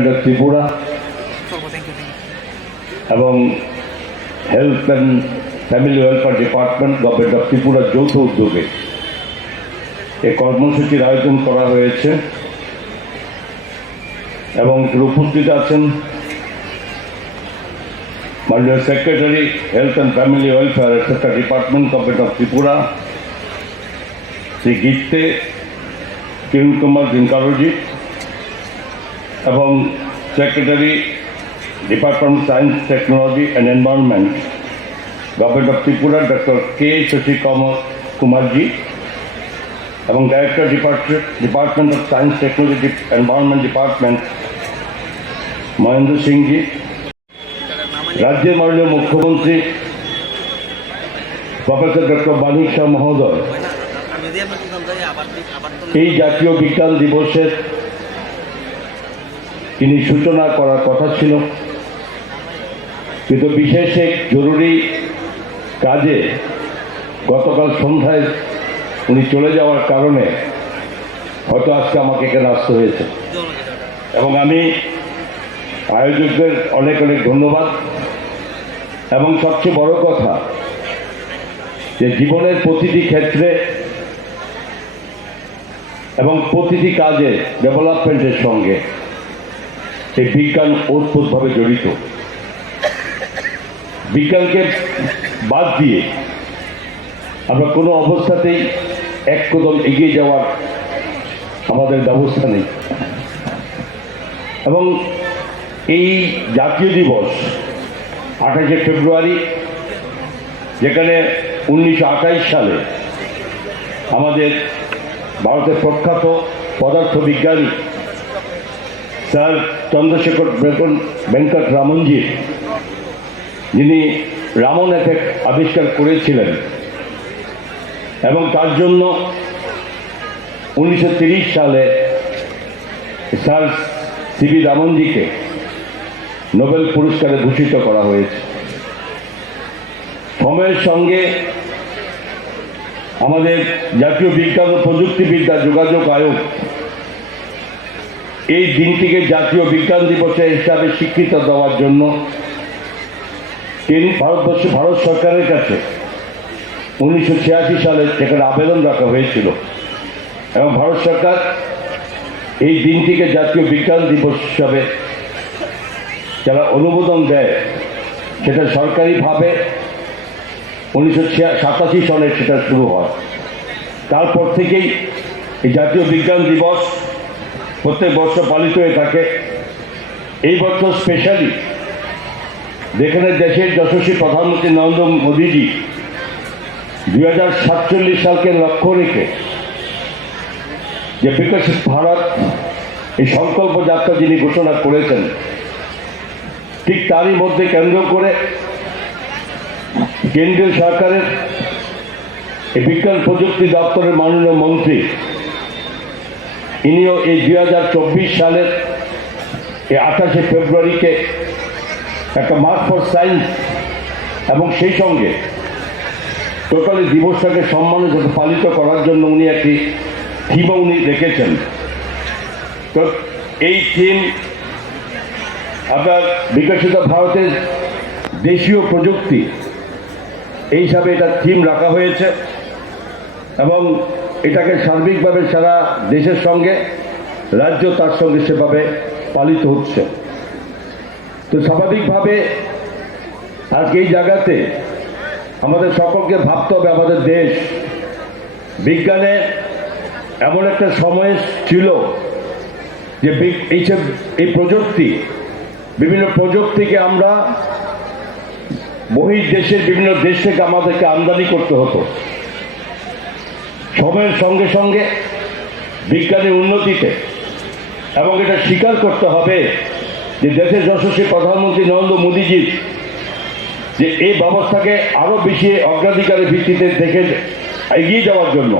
Government of Tripura এবং health and family welfare department government of ত্রিপুরার যৌথ উদ্যোগে এই কর্মসূচির আয়োজন করা হয়েছে। এবং উপস্থিত আছেন মাননীয় secretary health and family welfare etcetera department government of Tripura Shri Gite Kiran Kumar Dinkarji এবং secretary department science technology and environment government of Tripura doctor K Shashi Kumarji এবং director department department of science technology environment department Mahendra Singhji রাজ্যের মাননীয় মুখ্যমন্ত্রী professor doctor মানিক শাহ মহোদয় এই জাতীয় বিজ্ঞান দিবসের তিনি সূচনা করার কথা ছিল। কিন্তু বিশেষ এক জরুরি কাজে গতকাল সন্ধ্যায় উনি চলে যাওয়ার কারণে হয়তো আজকে আমাকে এখানে আসতে হয়েছে। এবং আমি আয়োজকদের অনেক অনেক ধন্যবাদ। এবং সবচেয়ে বড় কথা যে জীবনের প্রতিটি ক্ষেত্রে এবং প্রতিটি কাজে ডেভেলপমেন্টের সঙ্গে এই বিজ্ঞান ওতপ্রোতভাবে জড়িত। বিজ্ঞানকে বাদ দিয়ে আমরা কোনো অবস্থাতেই এক কদম এগিয়ে যাওয়ার আমাদের ব্যবস্থা নেই। এবং এই জাতীয় দিবস আঠাশে ফেব্রুয়ারি, যেখানে উনিশশো সালে আমাদের ভারতের প্রখ্যাত পদার্থবিজ্ঞানী স্যার চন্দ্রশেখর ভেঙ্কট রামনজি যিনি রামন এফেক্ট আবিষ্কার করেছিলেন। এবং তার জন্য উনিশশো সালে স্যার সিবি রামনজিকে নোবেল পুরস্কারে ভূষিত করা হয়েছে। সময়ের সঙ্গে আমাদের জাতীয় বিজ্ঞান ও প্রযুক্তিবিদ্যা যোগাযোগ আয়োগ এই দিনটিকে জাতীয় বিজ্ঞান দিবসের হিসাবে স্বীকৃত দেওয়ার জন্য তিনি ভারতবর্ষ, ভারত সরকারের কাছে উনিশশো ছিয়াশি সালে সেখানে আবেদন রাখা হয়েছিল। এবং ভারত সরকার এই দিনটিকে জাতীয় বিজ্ঞান দিবস হিসাবে যারা অনুমোদন দেয়, সেটা সরকারিভাবে উনিশশো সাতাশি সনে সেটা শুরু হয়। তারপর থেকেই এই জাতীয় বিজ্ঞান দিবস প্রত্যেক বছর পালিত হয়ে থাকে। এই বছর স্পেশালি যেখানে দেশের যশস্বী প্রধানমন্ত্রী নরেন্দ্র মোদীজি দুই হাজার সাতচল্লিশ সালকে লক্ষ্য রেখে যে বিকশিত ভারত, এই সংকল্প যাত্রা যিনি ঘোষণা করেছেন, ঠিক তারই মধ্যে কেন্দ্র করে কেন্দ্রীয় সরকারের এই বিজ্ঞান প্রযুক্তি দপ্তরের মাননীয় মন্ত্রী ইনিও এই দুই হাজার চব্বিশ সালের এই আঠাশে ফেব্রুয়ারিকে একটা মার্ক ফর সায়েন্স এবং সেই সঙ্গে টোটালি দিবসটাকে সম্মানের সাথে পালিত করার জন্য উনি একটি থিমও উনি রেখেছেন। তো এই থিম আপনার বিকশিত ভারতের দেশীয় প্রযুক্তি, এই হিসাবে এটা থিম রাখা হয়েছে এবং এটাকে সার্বিকভাবে সারা দেশের সঙ্গে, রাজ্য তার সঙ্গে সেভাবে পালিত হচ্ছে। তো স্বাভাবিকভাবে আজকে এই জায়গাতে আমাদের সকলকে ভাবতে হবে, আমাদের দেশ। বিজ্ঞানে এমন একটা সময় ছিল যে এই সব এই প্রযুক্তি, বিভিন্ন প্রযুক্তিকে আমরা বহির দেশের বিভিন্ন দেশ থেকে আমাদেরকে আমদানি করতে হতো। সময়ের সঙ্গে সঙ্গে বিজ্ঞানের উন্নতিতে এবং এটা স্বীকার করতে হবে যে দেশের যশস্বী প্রধানমন্ত্রী নরেন্দ্র মোদীজির যে এই ব্যবস্থাকে আরও বেশি অগ্রাধিকারের ভিত্তিতে দেখে এগিয়ে যাওয়ার জন্য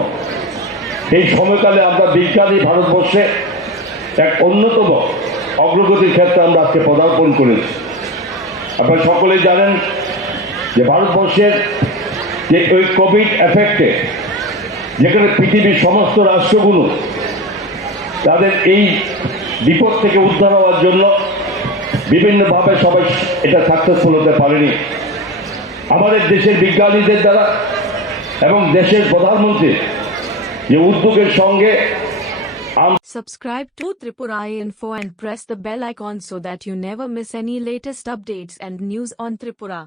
এই সময়কালে আমরা বিজ্ঞানী ভারতবর্ষে এক অন্যতম অগ্রগতির ক্ষেত্রে আমরা আজকে পদার্পণ করেছি। আপনারা সকলেই জানেন যে ভারতবর্ষের যে ওই কোভিড এফেক্টে যেখানে পৃথিবীর সমস্ত রাষ্ট্রগুলো তাদের এই বিপদ থেকে উদ্ধার হওয়ার জন্য বিভিন্নভাবে সবাই এটা সাকসেসফুল হতে পারেনি আমাদের দেশের বিজ্ঞানীদের দ্বারা এবং দেশের প্রধানমন্ত্রী যে উদ্যোগের সঙ্গে Subscribe to Tripura Info and press the bell icon so that you never miss any latest updates and news on Tripura.